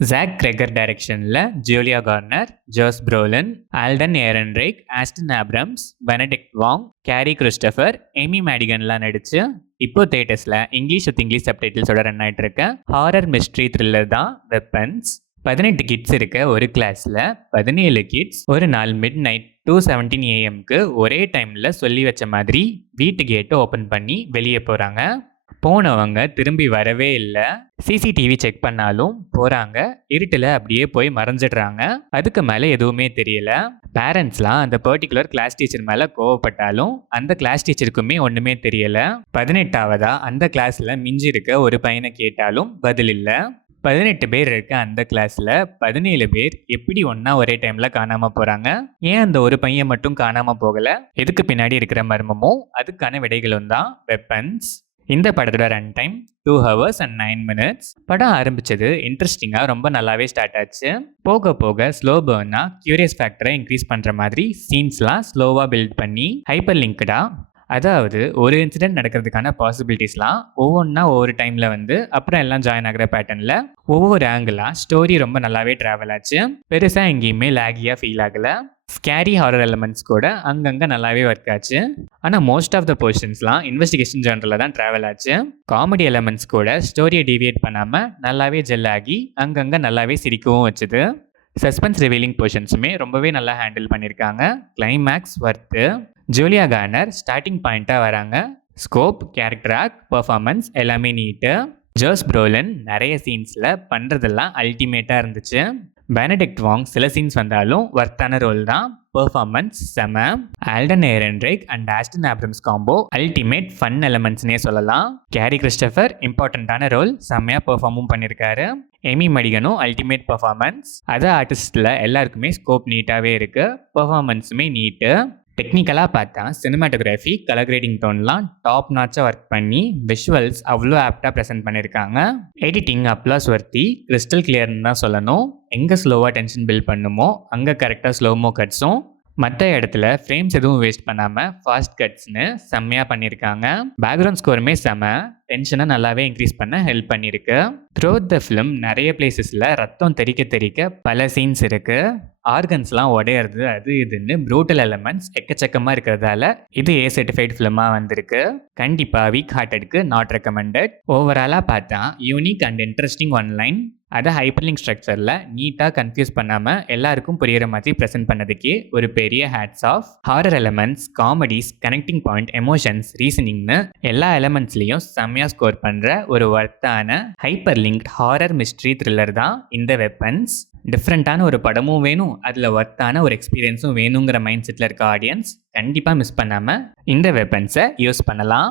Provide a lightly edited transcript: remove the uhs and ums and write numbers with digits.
Jack Cregger டைரக்ஷனில் Julia Garner, Josh Brolin, Alden Ehrenreich, Austin Abrams, Benedict Wong, Cary Christopher, Amy மேடிகன்லாம் நடிச்சு இப்போ தேட்டர்ஸில் இங்கிலீஷ் வித் இங்கிலீஷ் சப்டைட்டில்ஸோட ரன் ஆகிட்டு இருக்க ஹாரர் மிஸ்ட்ரி த்ரில்லர் தான் வெப்பன்ஸ். 18 கிட்ஸ் இருக்க ஒரு கிளாஸில் 17 கிட்ஸ் ஒரு நாள் மிட் நைட் 2:17 AM ஒரே டைமில் சொல்லி வச்ச மாதிரி வீட்டு கேட்டை ஓப்பன் பண்ணி வெளியே போகிறாங்க. போனவங்க திரும்பி வரவே இல்லை. சிசிடிவி செக் பண்ணாலும் போகிறாங்க, இருட்டில் அப்படியே போய் மறைஞ்சிடுறாங்க. அதுக்கு மேலே எதுவுமே தெரியல. பேரண்ட்ஸ்லாம் அந்த பர்டிகுலர் கிளாஸ் டீச்சர் மேலே கோவப்பட்டாலும் அந்த கிளாஸ் டீச்சருக்குமே ஒன்றுமே தெரியல. 18ஆவதா அந்த கிளாஸில் மிஞ்சி இருக்க ஒரு பையனை கேட்டாலும் பதில் இல்லை. 18 பேர் இருக்க அந்த கிளாஸில் 17 பேர் எப்படி ஒன்றா ஒரே டைமில் காணாமல் போகிறாங்க? ஏன் அந்த ஒரு பையன் மட்டும் காணாமல் போகலை? எதுக்கு பின்னாடி இருக்கிற மர்மமோ அதுக்கான விடைகளும் தான் வெப்பன்ஸ். இந்த படத்தோட run time 2 hours and 9 minutes. படம் ஆரம்பிச்சது இன்ட்ரெஸ்டிங்காக ரொம்ப நல்லாவே ஸ்டார்ட் ஆச்சு. போக போக ஸ்லோ பர்னாக கியூரியஸ் ஃபேக்டரை இன்க்ரீஸ் பண்ணுற மாதிரி சீன்ஸ்லாம் ஸ்லோவாக பில்ட் பண்ணி ஹைப்பர் லிங்க்டாக, அதாவது ஒரு இன்சிடென்ட் நடக்கிறதுக்கான பாசிபிலிட்டிஸ்லாம் ஒவ்வொன்றா ஒவ்வொரு டைமில் அப்புறம் எல்லாம் ஜாயின் ஆகிற பேட்டர்னில் ஒவ்வொரு ஆங்கிளாக ஸ்டோரி ரொம்ப நல்லாவே ட்ராவல் ஆச்சு. பெருசாக எங்கேயுமே லேகியாக ஃபீல் ஆகலை. ஸ்கேரி ஹாரர் எலமெண்ட்ஸ் கூட அங்கங்கே நல்லாவே ஒர்க் ஆச்சு. ஆனால் மோஸ்ட் ஆஃப் த போர்ஷன்ஸ்லாம் இன்வெஸ்டிகேஷன் ஜென்ரலில் தான் ட்ராவல் ஆச்சு. காமெடி எலமெண்ட்ஸ் கூட ஸ்டோரியை டிவியேட் பண்ணாமல் நல்லாவே ஜெல் ஆகி அங்கங்கே நல்லாவே சிரிக்கவும் வச்சுது. சஸ்பென்ஸ் ரிவீலிங் போர்ஷன்ஸுமே ரொம்பவே நல்லா ஹேண்டில் பண்ணியிருக்காங்க. Climax worth. Julia corner starting பாயிண்ட்டாக வராங்க. ஸ்கோப், கேரக்டர் ஆர்க், பர்ஃபார்மன்ஸ் எல்லாமே நீட்டு. ஜோஸ் ப்ரோலின் நிறைய சீன்ஸில் பண்ணுறதெல்லாம் அல்டிமேட்டாக இருந்துச்சு. பெனடிக்ட் வாங் சில சீன்ஸ் வந்தாலும் ஒர்த்தான ரோல் தான். பெர்ஃபார்மன்ஸ் செம. Alden Ehrenreich and Austin Abrams combo ultimate fun எலமெண்ட்ஸ்னே சொல்லலாம். கேரி கிறிஸ்டபர் இம்பார்ட்டண்ட்டான ரோல் செம்மையாக பெர்ஃபார்மும் பண்ணியிருக்காரு. எமி மடிகனும் அல்டிமேட் பெர்ஃபார்மன்ஸ். அதர் ஆர்டிஸ்டில் எல்லாருக்குமே ஸ்கோப் நீட்டாகவே இருக்குது. பெர்ஃபார்மன்ஸுமே நீட்டு. டெக்னிக்கலாக பார்த்தா சினிமாட்டோகிராஃபி, கலர் கிரேடிங் டோன்லாம் டாப் நாச்சாக ஒர்க் பண்ணி விஷுவல்ஸ் அவ்வளோ ஆப்டாக ப்ரெசென்ட் பண்ணியிருக்காங்க. எடிட்டிங் அப்ளாஸ் வர்த்தி, கிறிஸ்டல் கிளியர்னு தான் சொல்லணும். எங்கே ஸ்லோவாக டென்ஷன் பில்ட் பண்ணுமோ அங்கே கரெக்டாக ஸ்லோமோ கட்ஸும், மற்ற இடத்துல ஃப்ரேம்ஸ் எதுவும் வேஸ்ட் பண்ணாமல் ஃபாஸ்ட் கட்ஸ்னு செம்மையாக பண்ணியிருக்காங்க. பேக்ரவுண்ட் ஸ்கோருமே செம, டென்ஷனை நல்லாவே இன்க்ரீஸ் பண்ண ஹெல்ப் பண்ணியிருக்கு. த்ரூஅவுட் த ஃபிலிம் நிறைய பிளேசஸில் ரத்தம் தெறிக்க பல சீன்ஸ் இருக்குது. ஆர்கன்ஸ்லாம் உடையிறது அது இதுன்னு ப்ரூட்டல் எலமெண்ட்ஸ் எக்கச்சக்கமாக இருக்கிறதால இது A சர்டிஃபைட் ஃபிலிமாக வந்திருக்கு. கண்டிப்பாக வீக் ஹார்ட்டடுக்கு நாட் ரெக்கமெண்டட். ஓவராலாக பார்த்தா யூனிக் அண்ட் இன்ட்ரெஸ்டிங் ஒன்லைன். அதை ஹைப்பர்லிங்க் ஸ்ட்ரக்சரில் நீட்டாக கன்ஃபியூஸ் பண்ணாமல் எல்லாருக்கும் புரிகிற மாதிரி ப்ரெசென்ட் பண்ணதுக்கே ஒரு பெரிய hats off. Horror elements, comedies, connecting point, emotions, ரீசனிங்னு எல்லா எலமெண்ட்ஸ்லேயும் செம்மையாக ஸ்கோர் பண்ணுற ஒரு ஒர்த்தான hyper linked horror mystery thriller தான் இந்த வெப்பன்ஸ். டிஃப்ரெண்ட்டான ஒரு படமும் வேணும், அதில் ஒர்த்தான ஒரு எக்ஸ்பீரியன்ஸும் வேணுங்கிற மைண்ட் செட்டில் இருக்க ஆடியன்ஸ் கண்டிப்பாக மிஸ் பண்ணாமல் இந்த வெப்பன்ஸை யூஸ் பண்ணலாம்.